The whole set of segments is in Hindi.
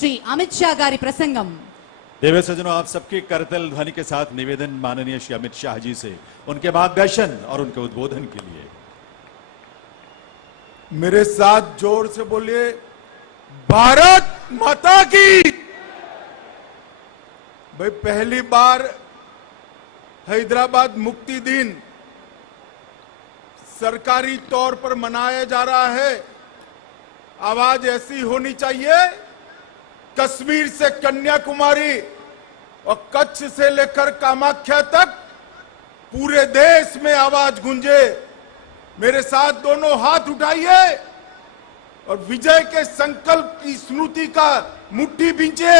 श्री अमित शाह गारी प्रसंगम। देवे सज्जनों, आप सबके करतल ध्वनि के साथ निवेदन माननीय श्री अमित शाह जी से उनके मार्गदर्शन और उनके उद्बोधन के लिए। मेरे साथ जोर से बोलिए, भारत माता की। भाई, पहली बार हैदराबाद मुक्ति दिन सरकारी तौर पर मनाया जा रहा है। आवाज ऐसी होनी चाहिए, कश्मीर से कन्याकुमारी और कच्छ से लेकर कामाख्या तक पूरे देश में आवाज गूंजे। मेरे साथ दोनों हाथ उठाइए और विजय के संकल्प की स्मृति का मुट्ठी बींचे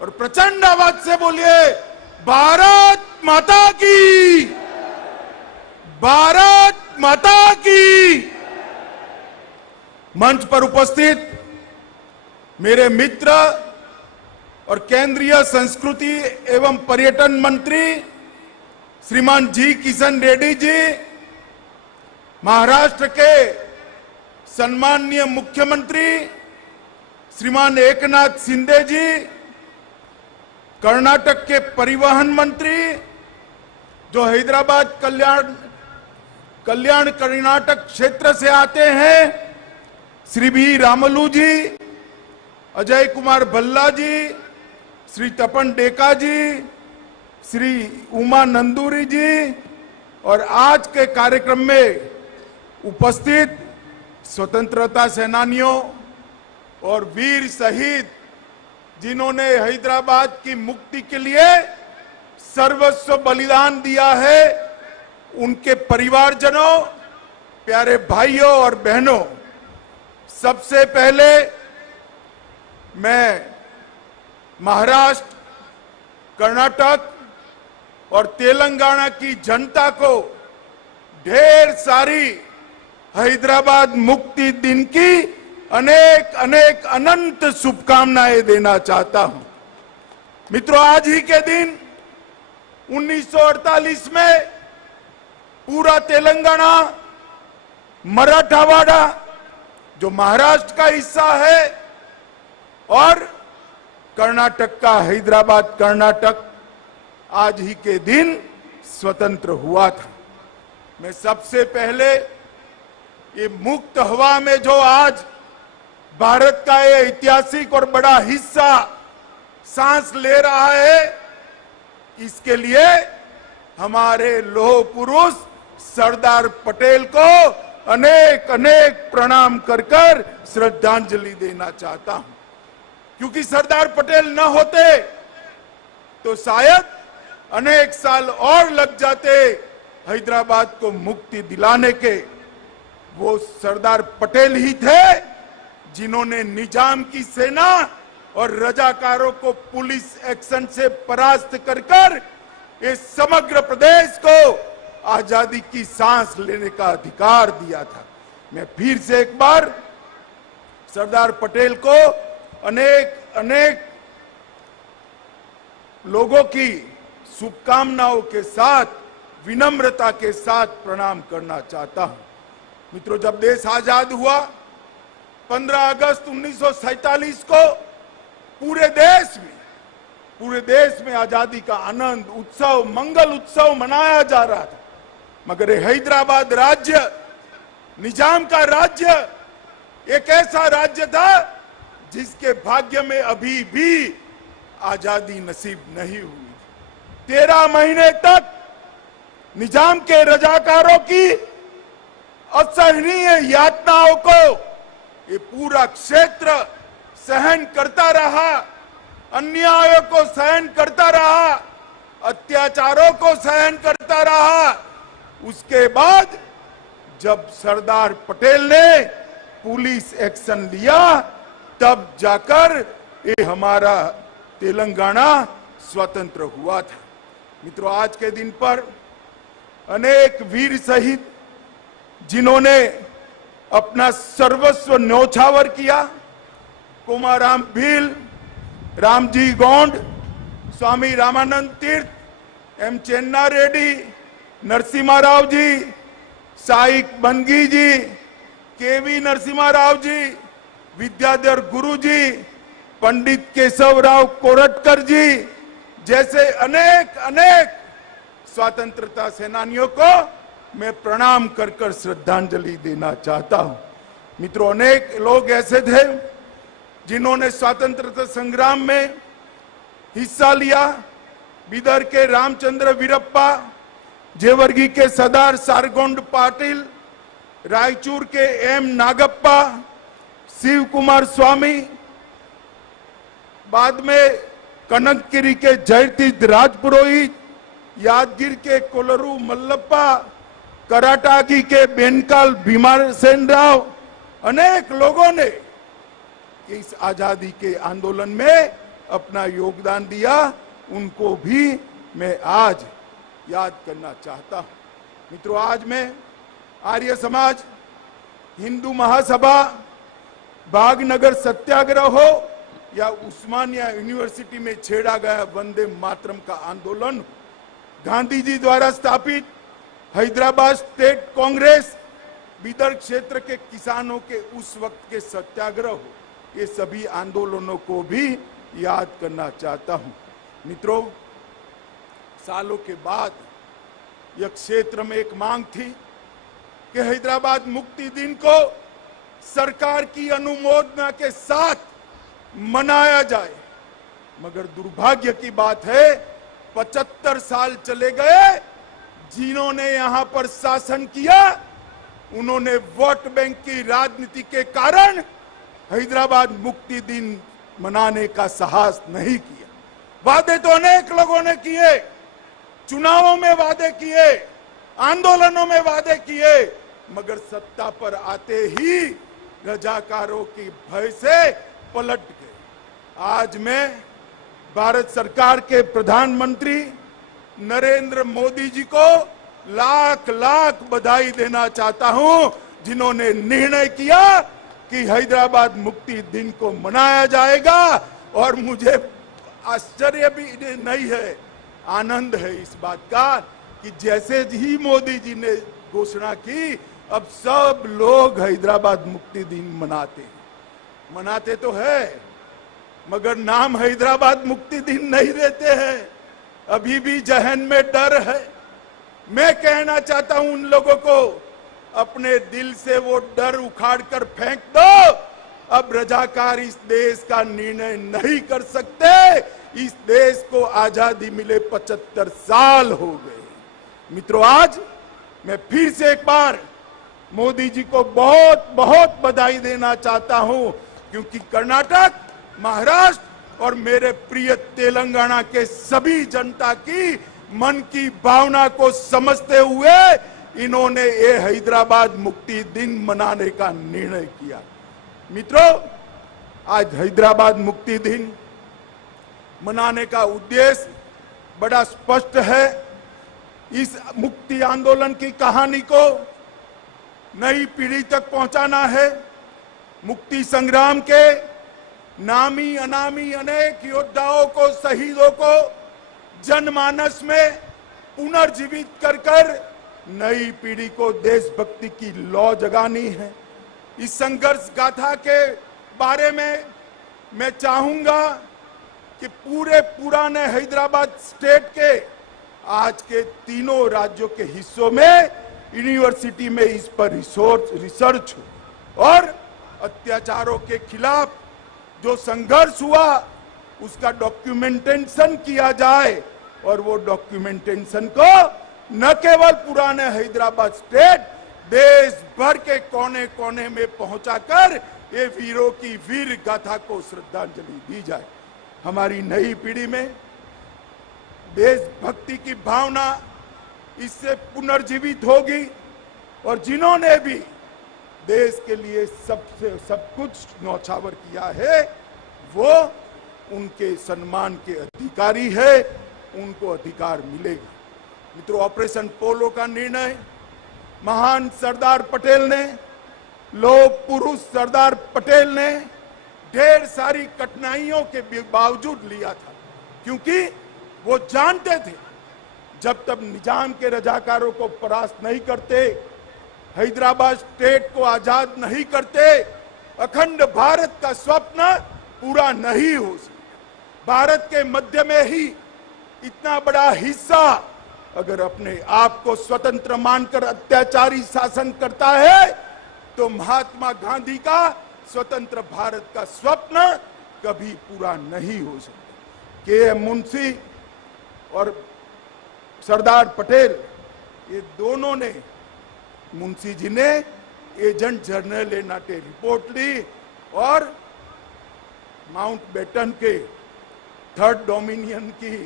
और प्रचंड आवाज से बोलिए, भारत माता की, भारत माता की। मंच पर उपस्थित मेरे मित्र और केंद्रीय संस्कृति एवं पर्यटन मंत्री श्रीमान जी किशन रेड्डी जी, महाराष्ट्र के सम्माननीय मुख्यमंत्री श्रीमान एकनाथ शिंदे जी, कर्नाटक के परिवहन मंत्री जो हैदराबाद कल्याण कर्नाटक क्षेत्र से आते हैं, श्री बी रामलू जी, अजय कुमार भल्ला जी, श्री तपन डेका जी, श्री उमा नंदूरी जी और आज के कार्यक्रम में उपस्थित स्वतंत्रता सेनानियों और वीर शहीद जिन्होंने हैदराबाद की मुक्ति के लिए सर्वस्व बलिदान दिया है, उनके परिवारजनों, प्यारे भाइयों और बहनों, सबसे पहले मैं महाराष्ट्र, कर्नाटक और तेलंगाना की जनता को ढेर सारी हैदराबाद मुक्ति दिन की अनेक अनेक अनंत शुभकामनाएं देना चाहता हूं। मित्रों, आज ही के दिन 1948 में पूरा तेलंगाना, मराठवाड़ा जो महाराष्ट्र का हिस्सा है और कर्नाटक का हैदराबाद कर्नाटक आज ही के दिन स्वतंत्र हुआ था। मैं सबसे पहले ये मुक्त हवा में जो आज भारत का ये ऐतिहासिक और बड़ा हिस्सा सांस ले रहा है, इसके लिए हमारे लौह पुरुष सरदार पटेल को अनेक अनेक प्रणाम कर कर श्रद्धांजलि देना चाहता हूं, क्योंकि सरदार पटेल न होते तो शायद अनेक साल और लग जाते हैदराबाद को मुक्ति दिलाने के। वो सरदार पटेल ही थे जिन्होंने निजाम की सेना और रजाकारों को पुलिस एक्शन से परास्त कर कर इस समग्र प्रदेश को आजादी की सांस लेने का अधिकार दिया था। मैं फिर से एक बार सरदार पटेल को अनेक अनेक लोगों की शुभकामनाओं के साथ, विनम्रता के साथ प्रणाम करना चाहता हूं। मित्रों, जब देश आजाद हुआ 15 अगस्त 1947 को पूरे देश में आजादी का आनंद उत्सव, मंगल उत्सव मनाया जा रहा था। मगर हैदराबाद राज्य, निजाम का राज्य, एक ऐसा राज्य था जिसके भाग्य में अभी भी आजादी नसीब नहीं हुई। 13 महीने तक निजाम के रजाकारों की असहनीय यातनाओं को ये पूरा क्षेत्र सहन करता रहा, अन्यायों को सहन करता रहा, अत्याचारों को सहन करता रहा। उसके बाद जब सरदार पटेल ने पुलिस एक्शन लिया, तब जाकर ये हमारा तेलंगाना स्वतंत्र हुआ था। मित्रों, आज के दिन पर अनेक वीर शहीद जिन्होंने अपना सर्वस्व न्यौछावर किया, कोमाराम भील, रामजी गोंड, स्वामी रामानंद तीर्थ, एम चेन्ना रेड्डी, नरसिम्हा राव जी, साइक बनगी जी, केवी नरसिम्हा राव जी, विद्याधर गुरु जी, पंडित केशवराव कोरटकर जी जैसे अनेक अनेक स्वतंत्रता सेनानियों को मैं प्रणाम कर कर श्रद्धांजलि देना चाहता हूं। मित्रों, अनेक लोग ऐसे थे जिन्होंने स्वतंत्रता संग्राम में हिस्सा लिया। बीदर के रामचंद्र वीरप्पा, जेवर्गी के सरदार सारगोंड पाटिल, रायचूर के एम नागप्पा, शिव कुमार स्वामी, बाद में कनकगिरी के जयतीर्थ राजपुरोहित, यादगिर के कोलरू मल्लप्पा, कराटागी के बेनकाल भीमासेन राव, अनेक लोगों ने इस आजादी के आंदोलन में अपना योगदान दिया। उनको भी मैं आज याद करना चाहता हूं। मित्रों, आज मैं आर्य समाज, हिंदू महासभा, भागनगर सत्याग्रह हो या उस्मानिया यूनिवर्सिटी में छेड़ा गया वंदे मातरम का आंदोलन, गांधी जी द्वारा स्थापित हैदराबाद स्टेट कांग्रेस, बीदर क्षेत्र के किसानों के उस वक्त के सत्याग्रह हो, ये सभी आंदोलनों को भी याद करना चाहता हूं। मित्रों, सालों के बाद यह क्षेत्र में एक मांग थी कि हैदराबाद मुक्ति दिन को सरकार की अनुमोदना के साथ मनाया जाए, मगर दुर्भाग्य की बात है 75 साल चले गए। जिन्होंने यहां पर शासन किया उन्होंने वोट बैंक की राजनीति के कारण हैदराबाद मुक्ति दिन मनाने का साहस नहीं किया। वादे तो अनेक लोगों ने किए, चुनावों में वादे किए, आंदोलनों में वादे किए, मगर सत्ता पर आते ही रजाकारों की भय से पलट गए। आज मैं भारत सरकार के प्रधानमंत्री नरेंद्र मोदी जी को लाख लाख बधाई देना चाहता हूं, जिन्होंने निर्णय किया कि हैदराबाद मुक्ति दिन को मनाया जाएगा। और मुझे आश्चर्य भी नहीं है, आनंद है इस बात का कि जैसे ही मोदी जी ने घोषणा की, अब सब लोग हैदराबाद मुक्ति दिन मनाते तो है, मगर नाम हैदराबाद मुक्ति दिन नहीं देते हैं। अभी भी जहन में डर है। मैं कहना चाहता हूं उन लोगों को, अपने दिल से वो डर उखाड़ कर फेंक दो। अब रजाकार इस देश का निर्णय नहीं कर सकते। इस देश को आजादी मिले 75 साल हो गए। मित्रों, आज मैं फिर से एक बार मोदी जी को बहुत बहुत बधाई देना चाहता हूं, क्योंकि कर्नाटक, महाराष्ट्र और मेरे प्रिय तेलंगाना के सभी जनता की मन की भावना को समझते हुए इन्होंने ये हैदराबाद मुक्ति दिन मनाने का निर्णय किया। मित्रों, आज हैदराबाद मुक्ति दिन मनाने का उद्देश्य बड़ा स्पष्ट है। इस मुक्ति आंदोलन की कहानी को नई पीढ़ी तक पहुंचाना है। मुक्ति संग्राम के नामी अनामी अनेक योद्धाओं को, शहीदों को जनमानस में पुनर्जीवित कर कर नई पीढ़ी को देशभक्ति की लौ जगानी है। इस संघर्ष गाथा के बारे में मैं चाहूंगा कि पूरे पुराने हैदराबाद स्टेट के आज के तीनों राज्यों के हिस्सों में यूनिवर्सिटी में इस पर रिसर्च हो और अत्याचारों के खिलाफ जो संघर्ष हुआ उसका डॉक्यूमेंटेशन किया जाए, और वो डॉक्यूमेंटेशन को न केवल पुराने हैदराबाद स्टेट, देश भर के कोने कोने में पहुंचाकर ये वीरों की वीर गाथा को श्रद्धांजलि दी जाए। हमारी नई पीढ़ी में देशभक्ति की भावना इससे पुनर्जीवित होगी, और जिन्होंने भी देश के लिए सब कुछ न्यौछावर किया है वो उनके सम्मान के अधिकारी है, उनको अधिकार मिलेगा। मित्रों, ऑपरेशन पोलो का निर्णय महान सरदार पटेल ने, लोह पुरुष सरदार पटेल ने ढेर सारी कठिनाइयों के बावजूद लिया था, क्योंकि वो जानते थे जब तक निजाम के रजाकारों को परास्त नहीं करते, हैदराबाद स्टेट को आजाद नहीं करते, अखंड भारत का स्वप्न पूरा नहीं हो सकता। भारत के मध्य में ही इतना बड़ा हिस्सा अगर अपने आप को स्वतंत्र मानकर अत्याचारी शासन करता है तो महात्मा गांधी का स्वतंत्र भारत का स्वप्न कभी पूरा नहीं हो सकता। के मुंशी और सरदार पटेल ये दोनों ने, मुंशी जी ने एजेंट जनरल ए नाटे रिपोर्ट ली और माउंटबेटन के थर्ड डोमिनियन की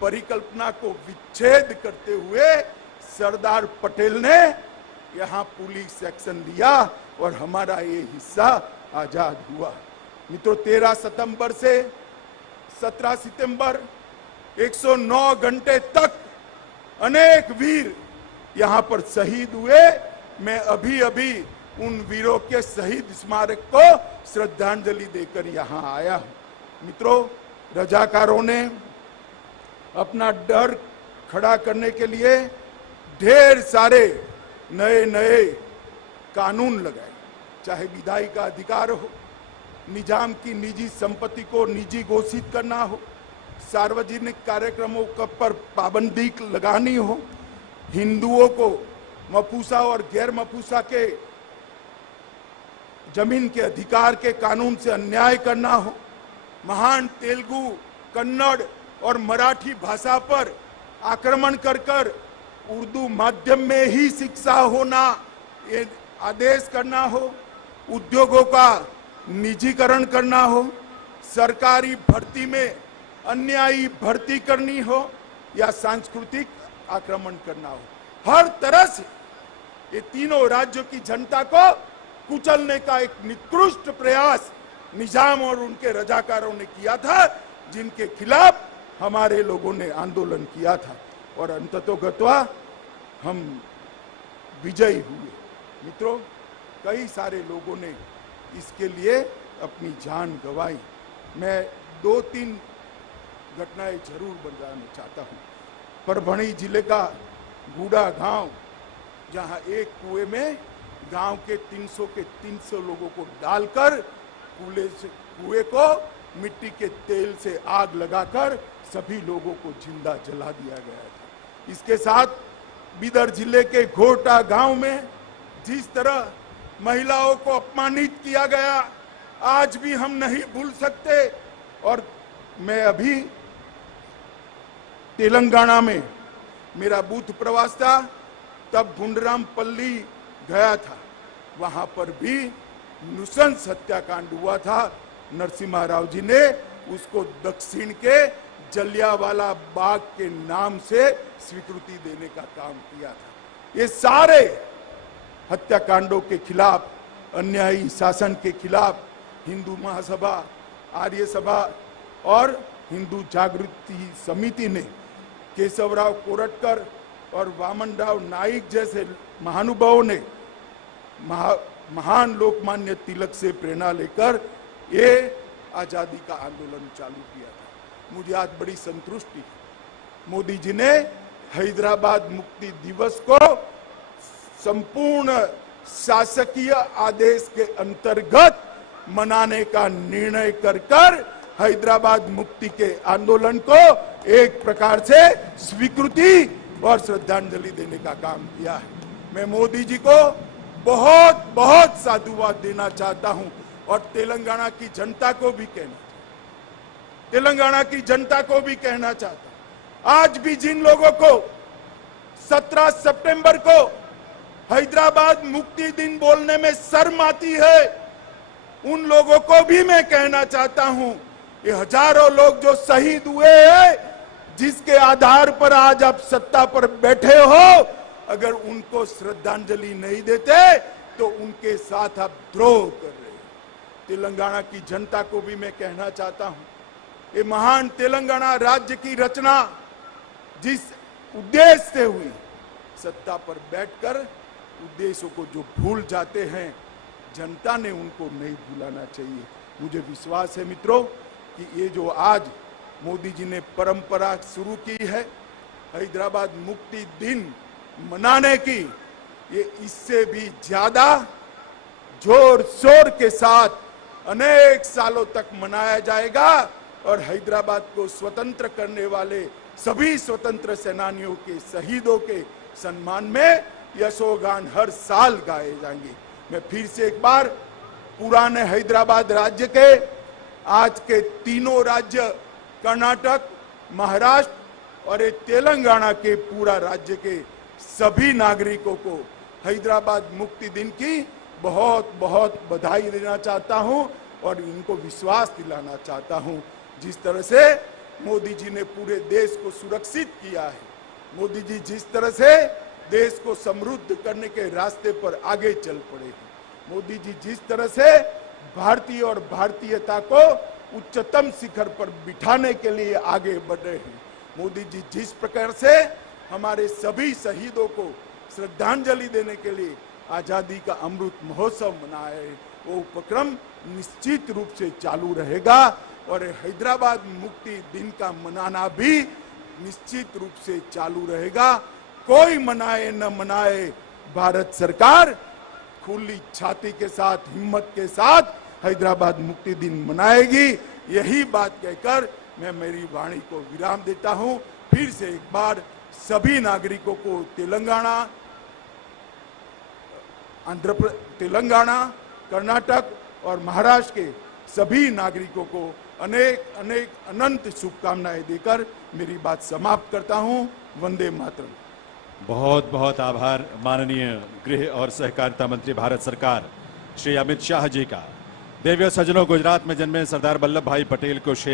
परिकल्पना को विच्छेद करते हुए सरदार पटेल ने यहां पुलिस एक्शन लिया और हमारा ये हिस्सा आजाद हुआ। मित्रों, 13 सितंबर से 17 सितंबर 109 घंटे तक अनेक वीर यहां पर शहीद हुए। मैं अभी अभी उन वीरों के शहीद स्मारक को श्रद्धांजलि देकर यहां आया हूं। मित्रों, रजाकारों ने अपना डर खड़ा करने के लिए ढेर सारे नए नए कानून लगाए, चाहे विधायी का अधिकार हो, निजाम की निजी संपत्ति को निजी घोषित करना हो, सार्वजनिक कार्यक्रमों पर पाबंदी लगानी हो, हिंदुओं को मफूसा और गैर मफूसा के जमीन के अधिकार के कानून से अन्याय करना हो, महान तेलुगु, कन्नड़ और मराठी भाषा पर आक्रमण कर उर्दू माध्यम में ही शिक्षा होना ये आदेश करना हो, उद्योगों का निजीकरण करना हो, सरकारी भर्ती में अन्यायी भर्ती करनी हो या सांस्कृतिक आक्रमण करना हो, हर तरह से ये तीनों राज्यों की जनता को कुचलने का एक निकृष्ट प्रयास निजाम और उनके रजाकारों ने किया था, जिनके खिलाफ हमारे लोगों ने आंदोलन किया था और अंततोगत्वा हम विजयी हुए। मित्रों, कई सारे लोगों ने इसके लिए अपनी जान गंवाई। मैं 2-3 घटनाएं जरूर बताना चाहता हूं। परभणी जिले का गूड़ा गांव, जहां एक कुएं में गांव के 300 लोगों को डालकर कुएं को मिट्टी के तेल से आग लगाकर सभी लोगों को जिंदा जला दिया गया था। इसके साथ बिदर जिले के घोटा गांव में जिस तरह महिलाओं को अपमानित किया गया, आज भी हम नहीं भूल सकते। और मैं अभी तेलंगाना में मेरा बूथ प्रवास था, तब गुंडरामपल्ली गया था, वहां पर भी नृशंस हत्याकांड हुआ था। नरसिम्हा राव जी ने उसको दक्षिण के जलियांवाला बाग के नाम से स्वीकृति देने का काम किया था। ये सारे हत्याकांडों के खिलाफ, अन्यायी शासन के खिलाफ हिंदू महासभा, आर्य सभा और हिंदू जागृति समिति ने केशवराव कोरटकर और वामनराव नाइक जैसे महानुभावों ने महान लोकमान्य तिलक से प्रेरणा लेकर ये आजादी का आंदोलन चालू किया था। मुझे आज बड़ी संतुष्टि, मोदी जी ने हैदराबाद मुक्ति दिवस को संपूर्ण शासकीय आदेश के अंतर्गत मनाने का निर्णय कर हैदराबाद मुक्ति के आंदोलन को एक प्रकार से स्वीकृति और श्रद्धांजलि देने का काम किया है। मैं मोदी जी को बहुत बहुत साधुवाद देना चाहता हूं और तेलंगाना की जनता को भी कहना चाहता हूं, आज भी जिन लोगों को 17 सितंबर को हैदराबाद मुक्ति दिन बोलने में शर्म आती है, उन लोगों को भी मैं कहना चाहता हूं, ये हजारों लोग जो शहीद हुए हैं, जिसके आधार पर आज आप सत्ता पर बैठे हो, अगर उनको श्रद्धांजलि नहीं देते तो उनके साथ आप द्रोह कर रहे हैं। तेलंगाना की जनता को भी मैं कहना चाहता हूं, ये महान तेलंगाना राज्य की रचना जिस उद्देश्य से हुई, सत्ता पर बैठकर उद्देश्यों को जो भूल जाते हैं, जनता ने उनको नहीं भूलाना चाहिए। मुझे विश्वास है मित्रों कि ये जो आज मोदी जी ने परंपरा शुरू की है हैदराबाद मुक्ति दिन मनाने की, ये इससे भी ज्यादा जोर शोर के साथ अनेक सालों तक मनाया जाएगा और हैदराबाद को स्वतंत्र करने वाले सभी स्वतंत्र सेनानियों के शहीदों के सम्मान में यशोगान हर साल गाए जाएंगे। मैं फिर से एक बार पुराने हैदराबाद राज्य के आज के तीनों राज्य कर्नाटक, महाराष्ट्र और एक तेलंगाना के पूरा राज्य के सभी नागरिकों को हैदराबाद मुक्ति दिन की बहुत बहुत बधाई देना चाहता हूं और इनको विश्वास दिलाना चाहता हूं। जिस तरह से मोदी जी ने पूरे देश को सुरक्षित किया है, मोदी जी जिस तरह से देश को समृद्ध करने के रास्ते पर आगे चल पड़े हैं, मोदी जी जिस तरह से भारतीय और भारतीयता को उच्चतम शिखर पर बिठाने के लिए आगे बढ़ रहे हैं, मोदी जी जिस प्रकार से हमारे सभी शहीदों को श्रद्धांजलि देने के लिए आजादी का अमृत महोत्सव मनाए, वो उपक्रम निश्चित रूप से चालू रहेगा और हैदराबाद मुक्ति दिन का मनाना भी निश्चित रूप से चालू रहेगा। कोई मनाए न मनाए, भारत सरकार खुली छाती के साथ, हिम्मत के साथ हैदराबाद मुक्ति दिन मनाएगी। यही बात कहकर मैं मेरी वाणी को विराम देता हूं। फिर से एक बार सभी नागरिकों को तेलंगाना, कर्नाटक और महाराष्ट्र के सभी नागरिकों को अनेक अनेक अनंत शुभकामनाएं देकर मेरी बात समाप्त करता हूं। वंदे मातरम। बहुत बहुत आभार माननीय गृह और सहकारिता मंत्री भारत सरकार श्री अमित शाह जी का। देवियों सज्जनों, गुजरात में जन्मे सरदार वल्लभ भाई पटेल को शेष